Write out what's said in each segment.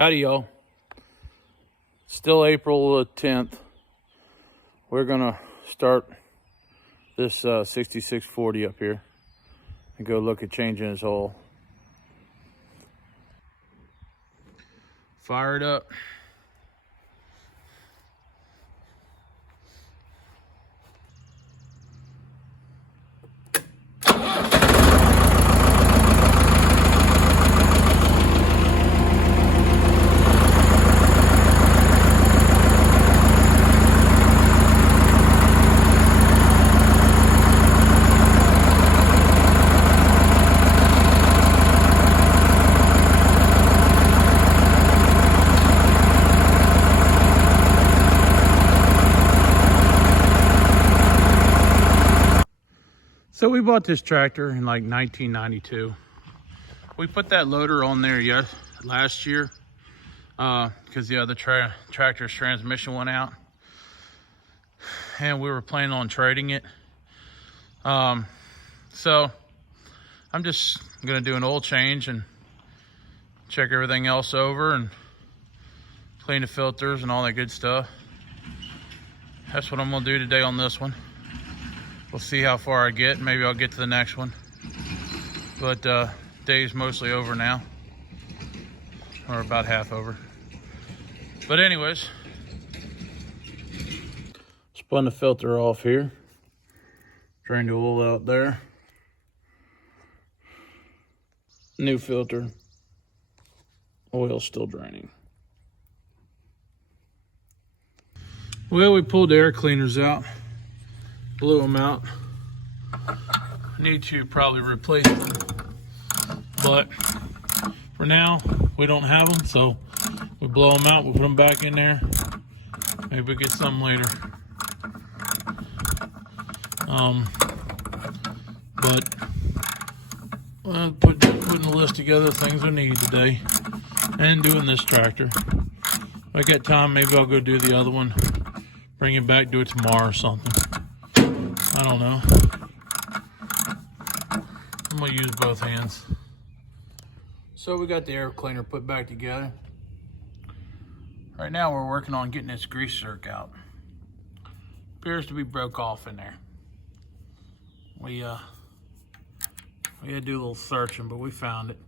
Howdy, y'all. Still April 10th. We're gonna start this 6640 up here and go look at changing his oil. Fire it up. So we bought this tractor in like 1992. We put that loader on there last year because the other tractor's transmission went out, and we were planning on trading it. So I'm just gonna do an oil change and check everything else over and clean the filters and all that good stuff. That's what I'm gonna do today on this one. We'll see how far I get. Maybe I'll get to the next one. But day's mostly over now, or about half over. But anyways, spun the filter off here. Drain the oil out there. New filter. Oil's still draining. Well, we pulled the air cleaners out. Blew them out. Need to probably replace them, but for now we don't have them, so we blow them out. We put them back in there. Maybe we get some later. But putting the list together of things we need today, and doing this tractor. If I get time, maybe I'll go do the other one. Bring it back, do it tomorrow or something. I don't know. I'm gonna use both hands. So we got the air cleaner put back together. Right now we're working on getting this grease zerk out. Appears to be broke off in there. We had to do a little searching, but we found it.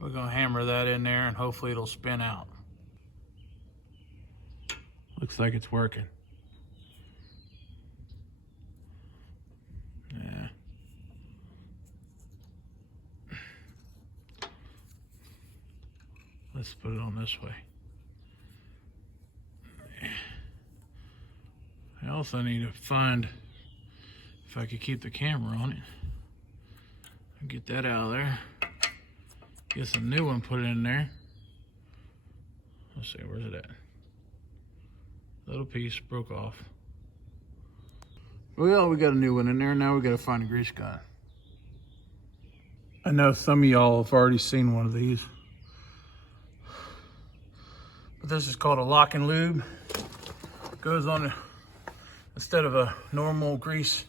We're gonna hammer that in there and hopefully it'll spin out. Looks like it's working. Yeah. Let's put it on this way. I also need to find if I could keep the camera on it. Get that out of there. Get some new one put in there. Let's see, where's it at? Little piece broke off. Well, we got a new one in there. Now we got to find a grease gun. I know some of y'all have already seen one of these, but this is called a lock and lube. Goes on instead of a normal grease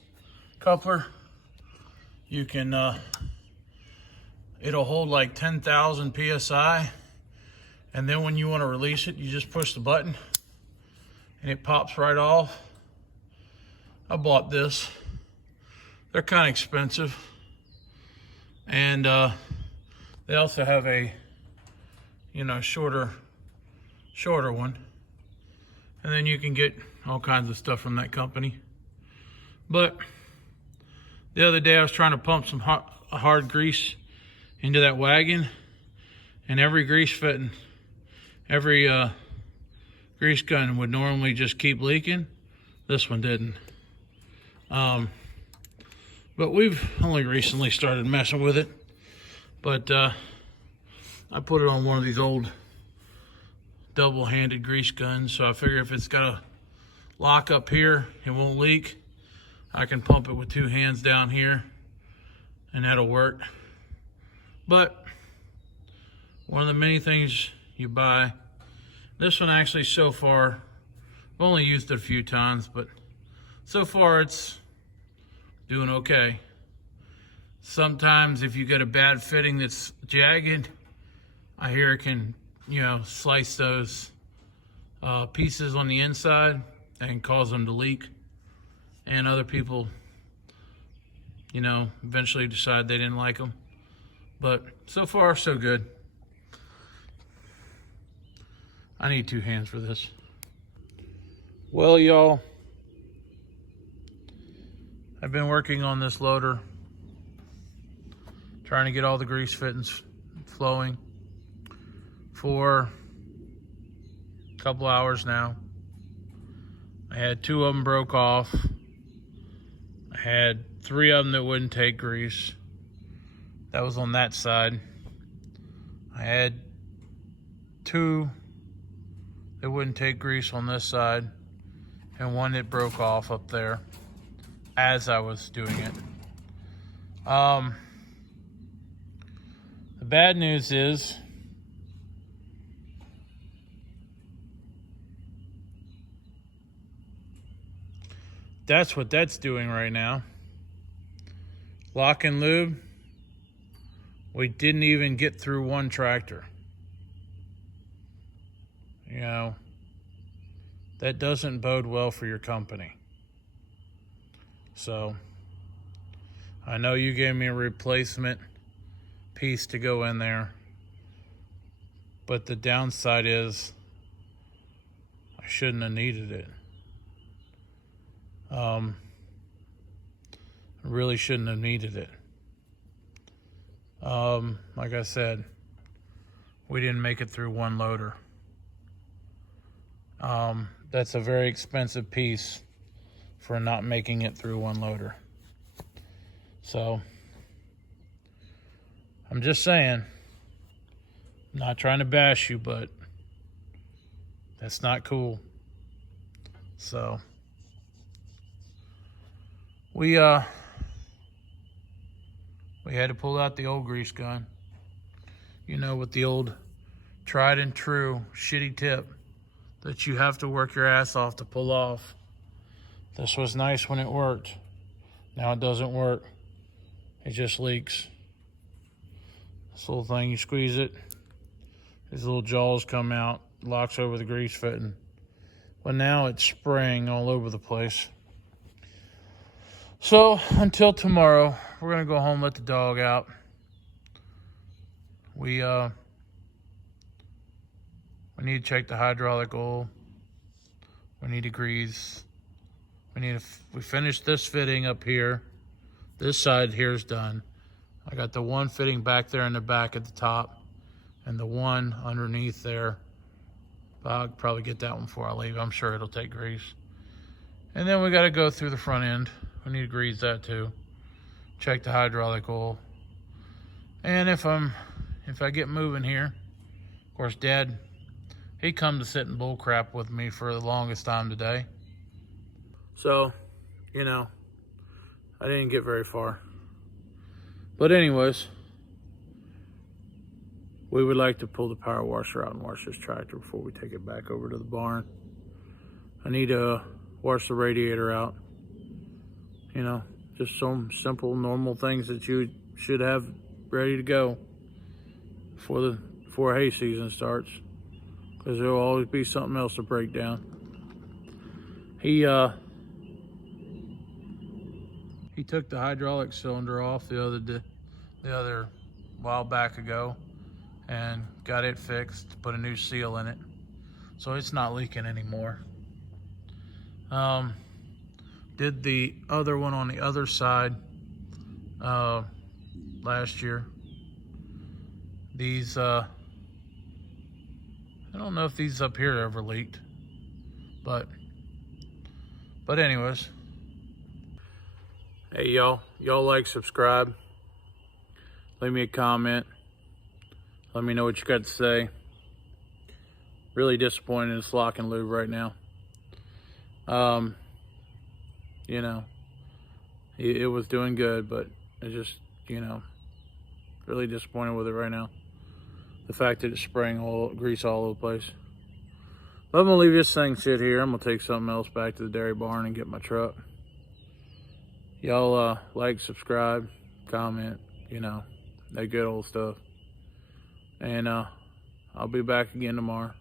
coupler. You can it'll hold like 10,000 psi, and then when you want to release it, you just push the button and it pops right off. I bought this. They're kind of expensive, and they also have a shorter one, and then you can get all kinds of stuff from that company. But the other day I was trying to pump some hard grease into that wagon, and every grease gun would normally just keep leaking. This one didn't. But we've only recently started messing with it. But I put it on one of these old double-handed grease guns, so I figure if it's got a lock up here, it won't leak. I can pump it with two hands down here, and that'll work. But one of the many things you buy, this one actually so far, I've only used it a few times, but so far it's doing okay. Sometimes if you get a bad fitting that's jagged, I hear it can you know, slice those pieces on the inside and cause them to leak. And other people, you know, eventually decide they didn't like them. But so far, so good. I need 2 hands for this. Well, y'all, I've been working on this loader, trying to get all the grease fittings flowing for a couple hours now. I had 2 of them broke off. I had 3 of them that wouldn't take grease. That was on that side. I had 2 that wouldn't take grease on this side, and 1 that broke off up there as I was doing it. The bad news is that's what that's doing right now. Lock and lube, we didn't even get through 1 tractor. You know, that doesn't bode well for your company. So, I know you gave me a replacement piece to go in there, but the downside is I shouldn't have needed it. I really shouldn't have needed it. Like I said, we didn't make it through 1 loader. That's a very expensive piece for not making it through 1 loader. So, I'm just saying, I'm not trying to bash you, but that's not cool. So, we had to pull out the old grease gun. You know, with the old tried and true shitty tip that you have to work your ass off to pull off. This was nice when it worked. Now it doesn't work. It just leaks. This little thing, you squeeze it, these little jaws come out, locks over the grease fitting. But now it's spraying all over the place. So until tomorrow, we're gonna go home, let the dog out. We need to check the hydraulic oil. We need to grease. We finished this fitting up here. This side here is done. I got the 1 fitting back there in the back at the top, and the 1 underneath there. I'll probably get that one before I leave. I'm sure it'll take grease. And then we got to go through the front end. We need to grease that too. Check the hydraulic oil. And if I get moving here, of course, Dad, he come to sit in bull crap with me for the longest time today. So, you know, I didn't get very far. But anyways, we would like to pull the power washer out and wash this tractor before we take it back over to the barn. I need to wash the radiator out. You know, just some simple, normal things that you should have ready to go before hay season starts. Because there will always be something else to break down. He took the hydraulic cylinder off the other while back ago and got it fixed, put a new seal in it, so it's not leaking anymore. Did the other one on the other side last year. These I don't know if these up here ever leaked, but anyways. Hey y'all like, subscribe, leave me a comment, let me know what you got to say. Really disappointed in this lock and lube right now. You know, it was doing good, but it just, you know, really disappointed with it right now. The fact that it's spraying grease all over the place. But I'm gonna leave this thing sit here. I'm gonna take something else back to the dairy barn and get my truck. Y'all like, subscribe, comment, you know, that good old stuff. And I'll I'll be back again tomorrow.